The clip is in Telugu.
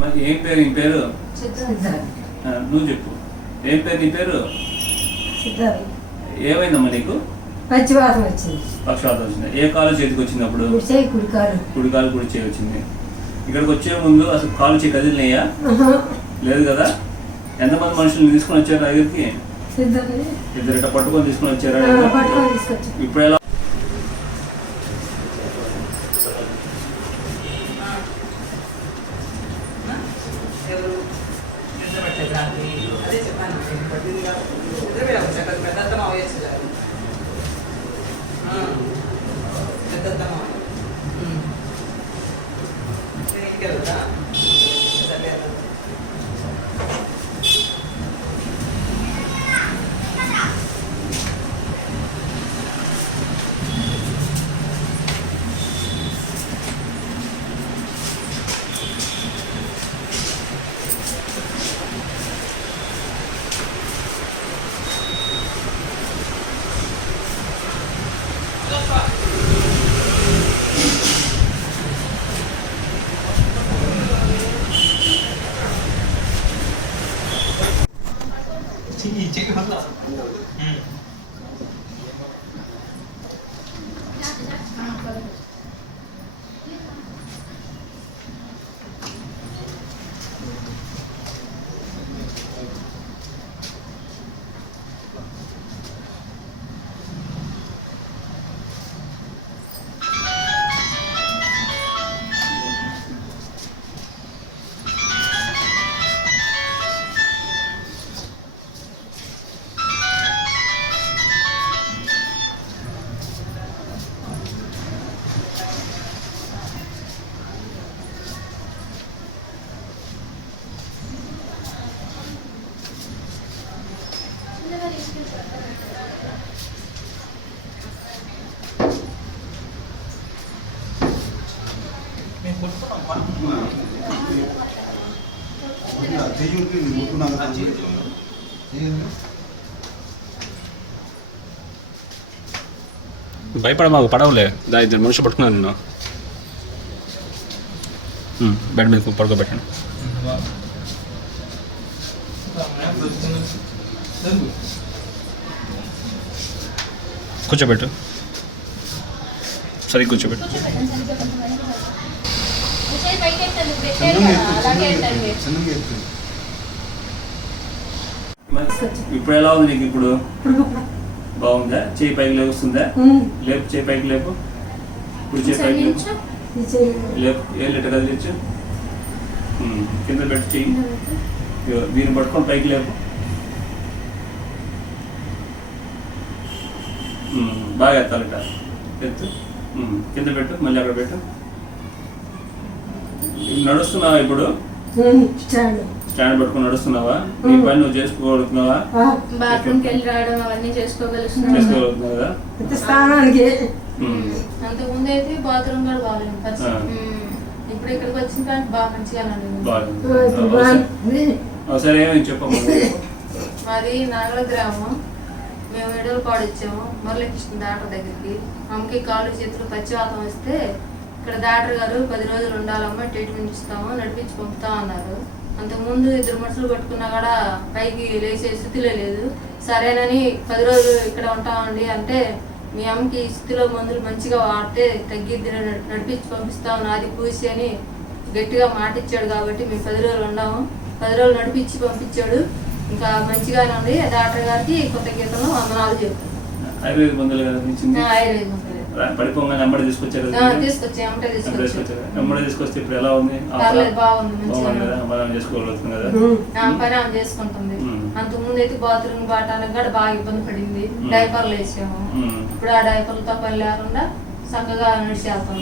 మరి ఏం పేరు నీ పేరు? నువ్వు చెప్పు. ఏం పేరు నీ పేరు? ఏమైందమ్మా నీకు? పక్షవాతం వచ్చింది. పక్షవాతం వచ్చింది. ఏ కాలు చేతికి వచ్చింది అప్పుడు? కుడి కాలు కుడి చేయి వచ్చింది. ఇక్కడికి వచ్చే ముందు అసలు కాలు చేయి కదిలినాయా? లేదు కదా. ఎంతమంది మనుషులు తీసుకొని వచ్చారు దగ్గరికి? ఇద్దరు ఇట్లా పట్టుకొని తీసుకొని వచ్చారా? ఇప్పుడు ఎలా? భయపడ మాకు పడవలే ఇద్దరు మనుషులు పట్టుకున్నాను నిన్ను. బెడ్ మీద పడుకోబెట్టాను. కూర్చోబెట్టు, సరే కూర్చోబెట్టు. ఇప్పుడు ఎలా ఉంది నీకు? ఇప్పుడు బాగుందా? చేయి పైకి లేపుస్తుందా? లేపు, చేయి పైకి లేపు. ఇప్పుడు చేయి పైకి లేపు. ఏ లీటర్ కదిలించు. కింద పెట్టి చెయ్యి. దీన్ని పట్టుకొని పైకి లేపు. బాగా ఎత్తాలట. ఎత్తు. కింద పెట్టు, మళ్ళీ అక్కడ పెట్టు. నడుస్తున్నావా ఇప్పుడు? స్టాండ్ పట్టుకుని నడుస్తున్నావా? నీ పని నువ్వు చేసుకోగలుగుతున్నావా? బాత్రూమ్కి వెళ్ళి రావడం అవన్నీ చేసుకోగలుగుతున్నావు కదా. అంతకుముందు అయితే బాత్రూమ్ కూడా బాగాలేదు. ఇప్పుడు ఇక్కడికి వచ్చిన కానీ బాగా మంచిగా సరే ఏమని చెప్పమ్మా. మాది నాగల గ్రామం. మేము విడుదల పాడు ఇచ్చాము మురళీకృష్ణ డాక్టర్ దగ్గరికి. అమ్మకి కాళ్ళు చేతులు పచ్చివాతం వస్తే ఇక్కడ డాక్టర్ గారు 10 రోజులు ఉండాలమ్మా, ట్రీట్మెంట్ ఇస్తాము, నడిపించి పంపుతాం అన్నారు. అంతకుముందు ఇద్దరు మనుషులు పట్టుకున్నా కూడా పైకి లేచే స్థితిలో లేదు. సరేనని 10 రోజులు ఇక్కడ ఉంటామండి అంటే, మీ అమ్మకి ఈ స్థితిలో మందులు మంచిగా వాడితే తగ్గిద్ది, నడిపించి పంపిస్తాం, నాది పూసి అని గట్టిగా మాట ఇచ్చాడు. కాబట్టి మేము 10 రోజులు ఉన్నాము. 10 రోజులు నడిపించి పంపించాడు. ఇంకా మంచిగానే ఉంది. డాక్టర్ గారికి కొత్త గీతలు వందనాలు చెప్తాను. ఆయుర్వేద మందులు కదా ఆయుర్వేద మందులు పడిపోగానే అమ్మడే తీసుకొచ్చారు. అమ్మడే తీసుకొస్తే ఇప్పుడు ఎలా ఉంది? చేసుకోగలుగుతుంది కదా. పని ఆమె చేసుకుంటుంది. అంతకుముందు అయితే బాత్రూమ్ బాటానికి కూడా బాగా ఇబ్బంది పడింది. డైపర్లు వేసాము. ఇప్పుడు ఆ డైపర్లతో పని లేకుండా చక్కగా నడిచేస్తాం.